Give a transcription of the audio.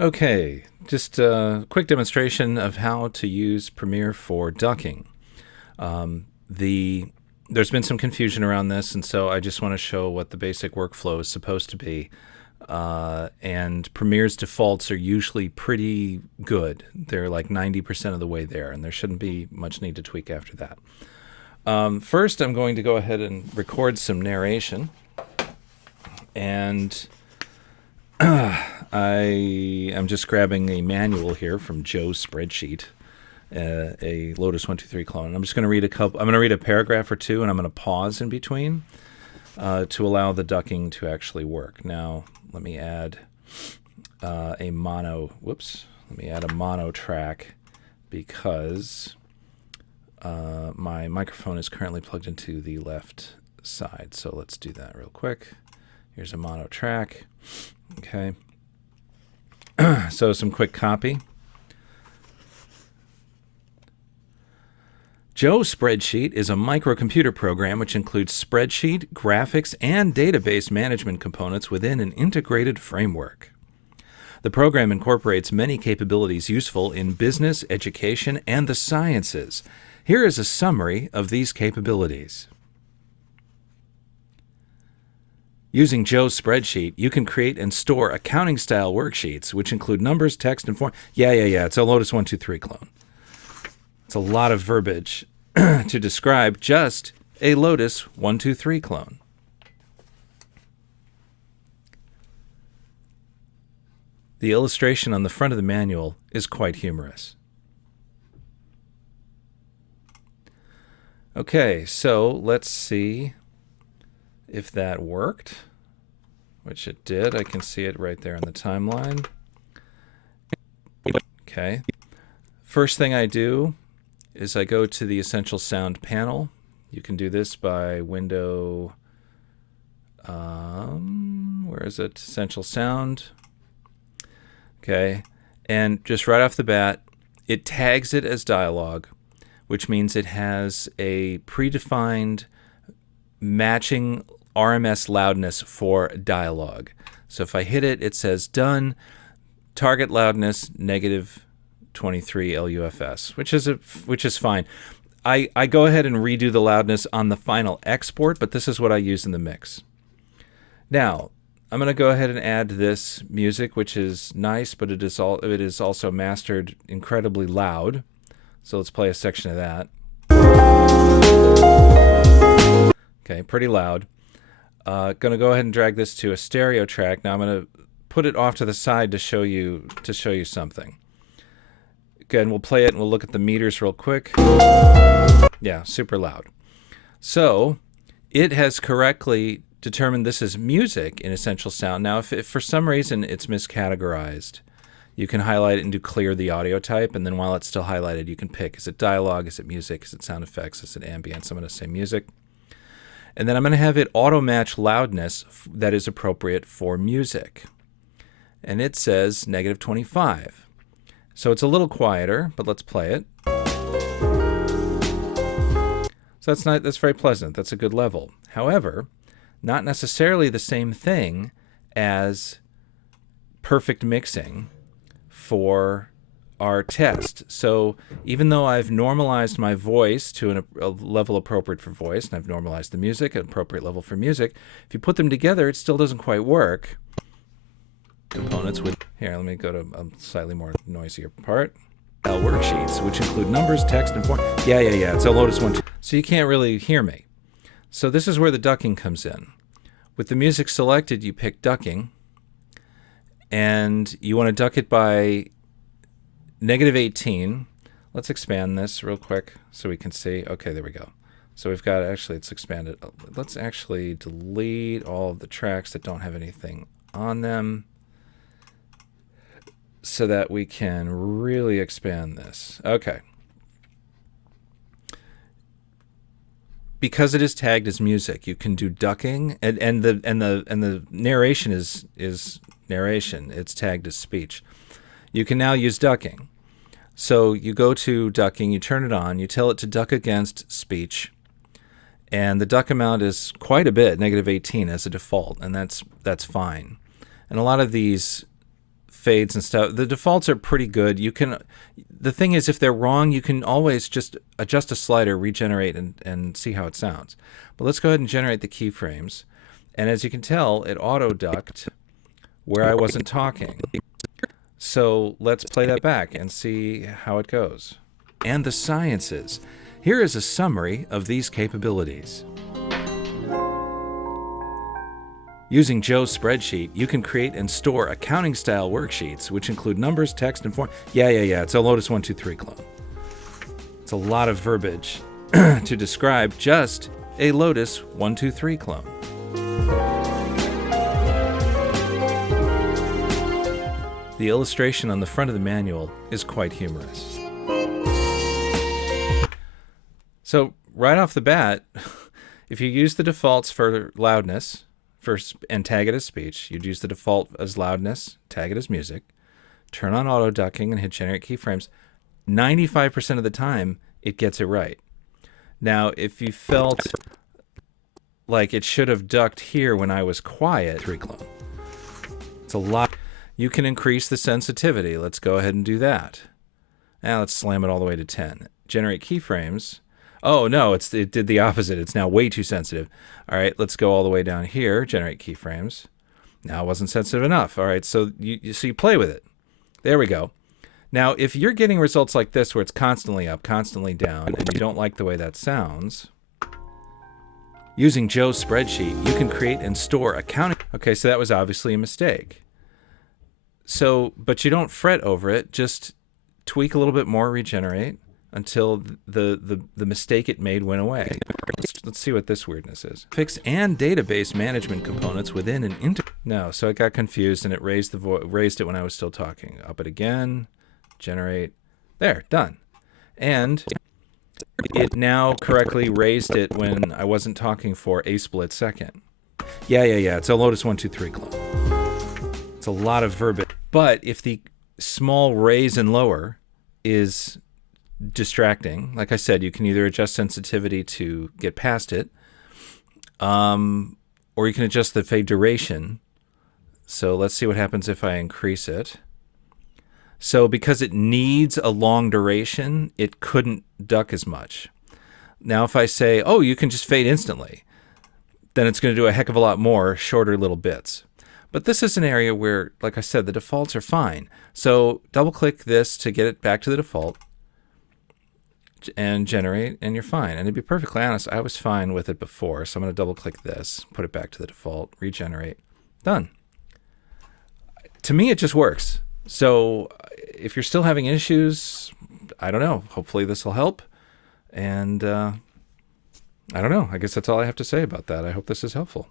Okay, just a quick demonstration of how to use Premiere for ducking. Um, the There's been some confusion around this, and so I just want to show what the basic workflow is supposed to be. And Premiere's defaults are usually pretty good. They're like 90% of the way there, and there shouldn't be much need to tweak after that. First, I'm going to go ahead and record some narration. And I am just grabbing a manual here from Joe's spreadsheet, a Lotus 123 clone. I'm just going to read I'm going to read a paragraph or two, and I'm going to pause in between to allow the ducking to actually work. Now, let me add a mono. Whoops. Let me add a mono track because my microphone is currently plugged into the left side. So let's do that real quick. Here's a mono track. Okay. So some quick copy. Joe Spreadsheet is a microcomputer program which includes spreadsheet, graphics, and database management components within an integrated framework. The program incorporates many capabilities useful in business, education, and the sciences. Here is a summary of these capabilities. Using Joe's spreadsheet, you can create and store accounting-style worksheets, which include numbers, text, and form. Yeah. It's a Lotus 123 clone. It's a lot of verbiage to describe just a Lotus 123 clone. The illustration on the front of the manual is quite humorous. Okay, so let's see if that worked, which it did. I can see it right there on the timeline. Okay. First thing I do is I go to the Essential Sound panel. You can do this by window, where is it? Essential Sound. Okay. And just right off the bat, it tags it as dialogue, which means it has a predefined matching RMS loudness for dialogue. So if I hit it, it says done, target loudness negative 23 LUFS, which is fine. I go ahead and redo the loudness on the final export, but this is what I use in the mix. Now, I'm going to go ahead and add this music, which is nice, but it is also mastered incredibly loud. So let's play a section of that. Okay, pretty loud. Going to go ahead and drag this to a stereo track. Now I'm going to put it off to the side to show you something. Again, we'll play it and we'll look at the meters real quick. Yeah, super loud. So it has correctly determined this is music in Essential Sound. Now, if for some reason it's miscategorized, you can highlight it and do clear the audio type, and then while it's still highlighted, you can pick, is it dialogue, is it music, is it sound effects, is it ambience? I'm going to say music. And then I'm going to have it auto-match loudness that is appropriate for music. And it says negative 25. So it's a little quieter, but let's play it. So that's very pleasant. That's a good level. However, not necessarily the same thing as perfect mixing for our test. So even though I've normalized my voice to a level appropriate for voice, and I've normalized the music at an appropriate level for music, if you put them together, it still doesn't quite work. Components with, here, let me go to a slightly more noisier part. Worksheets, which include numbers, text, and form. Yeah, it's a Lotus 1. So you can't really hear me. So this is where the ducking comes in. With the music selected, you pick ducking, and you want to duck it by negative 18. Let's expand this real quick so we can see. Okay, there we go. So we've got, actually, it's expanded. Let's actually delete all of the tracks that don't have anything on them so that we can really expand this. Okay. Because it is tagged as music, you can do ducking, and the narration is narration. It's tagged as speech. You can now use ducking. So you go to ducking, you turn it on, you tell it to duck against speech, and the duck amount is quite a bit, negative 18 as a default, and that's fine. And a lot of these fades and stuff. The defaults are pretty good. The thing is, if they're wrong, you can always just adjust a slider, regenerate, and see how it sounds. But let's go ahead and generate the keyframes. And as you can tell, it auto-ducked where I wasn't talking. So let's play that back and see how it goes. And the sciences. Here is a summary of these capabilities. Using Joe's spreadsheet, you can create and store accounting-style worksheets, which include numbers, text, and form. Yeah. It's a Lotus 123 clone. It's a lot of verbiage to describe just a Lotus 123 clone. The illustration on the front of the manual is quite humorous. So right off the bat, if you use the defaults for loudness and tag it as speech, you'd use the default as loudness, tag it as music, turn on auto ducking and hit generate keyframes. 95% of the time, it gets it right. Now, if you felt like it should have ducked here when I was quiet, 3 clone. It's a lot. You can increase the sensitivity. Let's go ahead and do that. Now let's slam it all the way to 10. Generate keyframes. Oh no, it did the opposite. It's now way too sensitive. All right, let's go all the way down here. Generate keyframes. Now it wasn't sensitive enough. All right, so you play with it. There we go. Now, if you're getting results like this where it's constantly up, constantly down, and you don't like the way that sounds, using Joe's spreadsheet, you can create and store accounting. Okay, so that was obviously a mistake. So, but you don't fret over it. Just tweak a little bit more, regenerate until the mistake it made went away. Let's see what this weirdness is. Fix and database management components within an No, so it got confused and it raised it when I was still talking. Up it again. Generate. There, done. And it now correctly raised it when I wasn't talking for a split second. Yeah. It's a Lotus 123 clone. It's a lot of verbiage. But if the small raise and lower is distracting, like I said, you can either adjust sensitivity to get past it, or you can adjust the fade duration. So let's see what happens if I increase it. So because it needs a long duration, it couldn't duck as much. Now if I say, oh, you can just fade instantly, then it's going to do a heck of a lot more shorter little bits. But this is an area where, like I said, the defaults are fine. So double-click this to get it back to the default and generate, and you're fine. And to be perfectly honest, I was fine with it before. So I'm going to double-click this, put it back to the default, regenerate. Done. To me, it just works. So if you're still having issues, I don't know. Hopefully this will help. And I don't know. I guess that's all I have to say about that. I hope this is helpful.